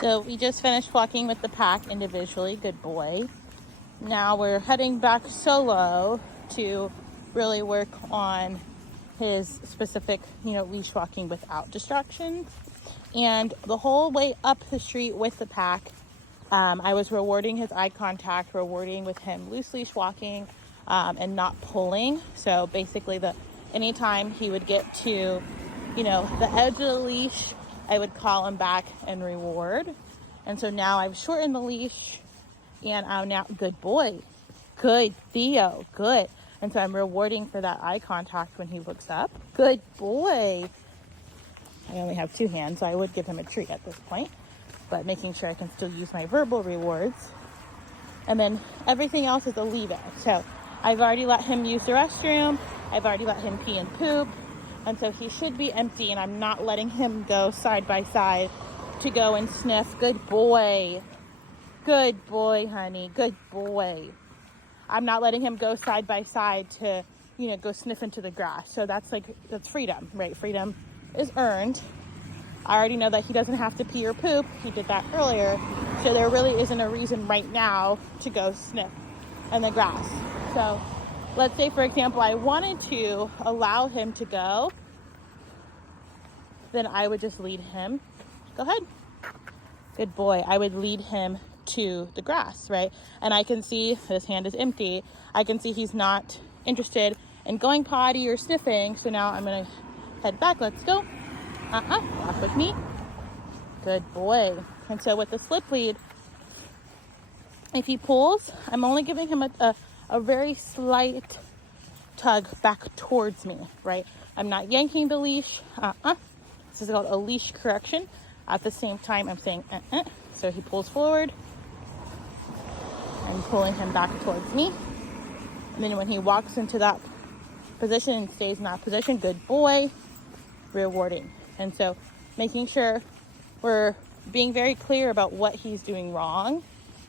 So we just finished walking with the pack individually. Good boy. Now we're heading back solo to really work on his specific, leash walking without distractions. And the whole way up the street with the pack, I was rewarding his eye contact, rewarding with him loose leash walking, and not pulling. So basically anytime he would get to, the edge of the leash, I would call him back and reward. And so now I've shortened the leash and I'm now, good boy, good Theo, good. And so I'm rewarding for that eye contact when he looks up. Good boy. I only have 2 hands, so I would give him a treat at this point, but making sure I can still use my verbal rewards. And then everything else is a leave it. So I've already let him use the restroom. I've already let him pee and poop. And so he should be empty, and I'm not letting him go side by side to go and sniff. Good boy. Good boy, honey. Good boy. I'm not letting him go side by side to, go sniff into the grass. So that's freedom, right? Freedom is earned. I already know that he doesn't have to pee or poop. He did that earlier. So there really isn't a reason right now to go sniff in the grass. So let's say, for example, I wanted to allow him to go, then I would just lead him. Go ahead. Good boy. I would lead him to the grass, right? And I can see his hand is empty. I can see he's not interested in going potty or sniffing. So now I'm going to head back. Let's go. Walk with me. Good boy. And so with the slip lead, if he pulls, I'm only giving him a very slight tug back towards me, right? I'm not yanking the leash. This is called a leash correction. At the same time, I'm saying, So he pulls forward. I'm pulling him back towards me. And then when he walks into that position and stays in that position, good boy, rewarding. And so making sure we're being very clear about what he's doing wrong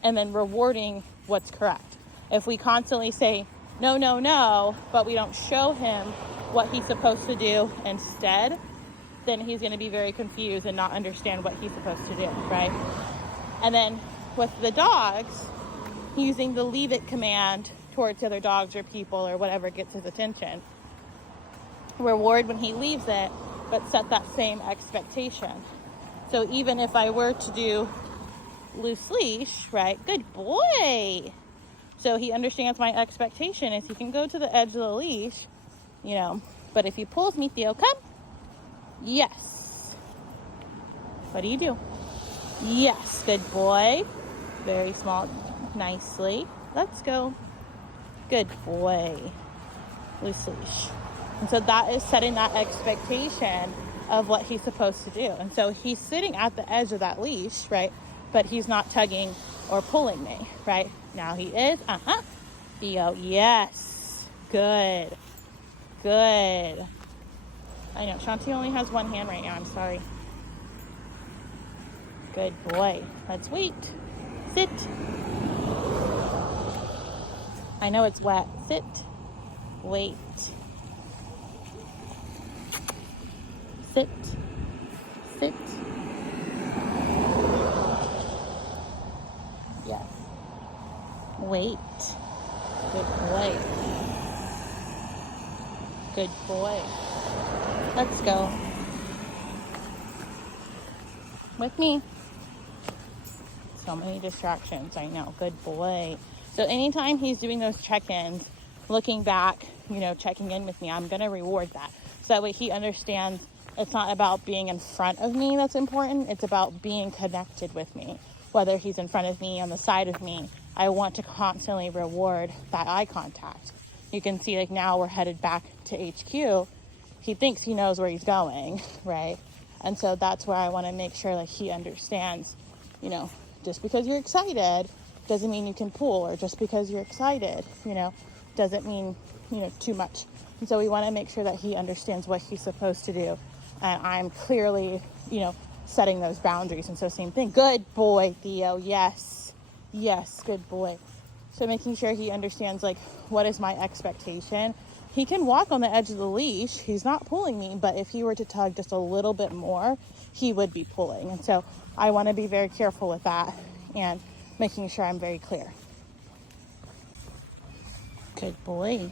and then rewarding what's correct. If we constantly say, no, no, no, but we don't show him what he's supposed to do instead, then he's going to be very confused and not understand what he's supposed to do, right? And then with the dogs, using the leave it command towards other dogs or people or whatever gets his attention. Reward when he leaves it, but set that same expectation. So even if I were to do loose leash, right? Good boy. So he understands my expectation is he can go to the edge of the leash, but if he pulls me, Theo, come. Yes. What do? Yes. Good boy. Very small. Nicely. Let's go. Good boy. Loose leash. And so that is setting that expectation of what he's supposed to do. And so he's sitting at the edge of that leash, right? But he's not tugging or pulling me, right? Now he is. Theo, yes. Good. Good. I know, Shanti only has 1 hand right now. I'm sorry. Good boy. Let's wait. Sit. I know it's wet. Sit. Wait. Sit. Sit. Yes. Wait. Good boy. Good boy. Let's go. With me. So many distractions. I know. Good boy. So anytime he's doing those check-ins, looking back, checking in with me, I'm going to reward that. So that way he understands it's not about being in front of me that's important. It's about being connected with me. Whether he's in front of me, on the side of me, I want to constantly reward that eye contact. You can see now we're headed back to HQ. He thinks he knows where he's going, right? And so that's where I want to make sure he understands, just because you're excited doesn't mean you can pull, or just because you're excited, doesn't mean, too much. And so we want to make sure that he understands what he's supposed to do. And I'm clearly, setting those boundaries. And so same thing. Good boy, Theo. Yes. Yes. Good boy. So making sure he understands what is my expectation. He can walk on the edge of the leash. He's not pulling me, but if he were to tug just a little bit more, he would be pulling. And so I want to be very careful with that and making sure I'm very clear. Good boy.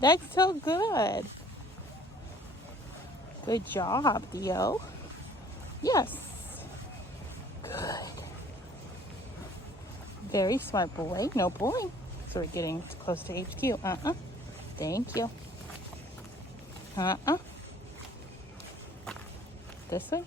That's so good. Good job, Theo. Yes. Good. Very smart boy. No pulling. So we're getting close to HQ. Thank you. This way.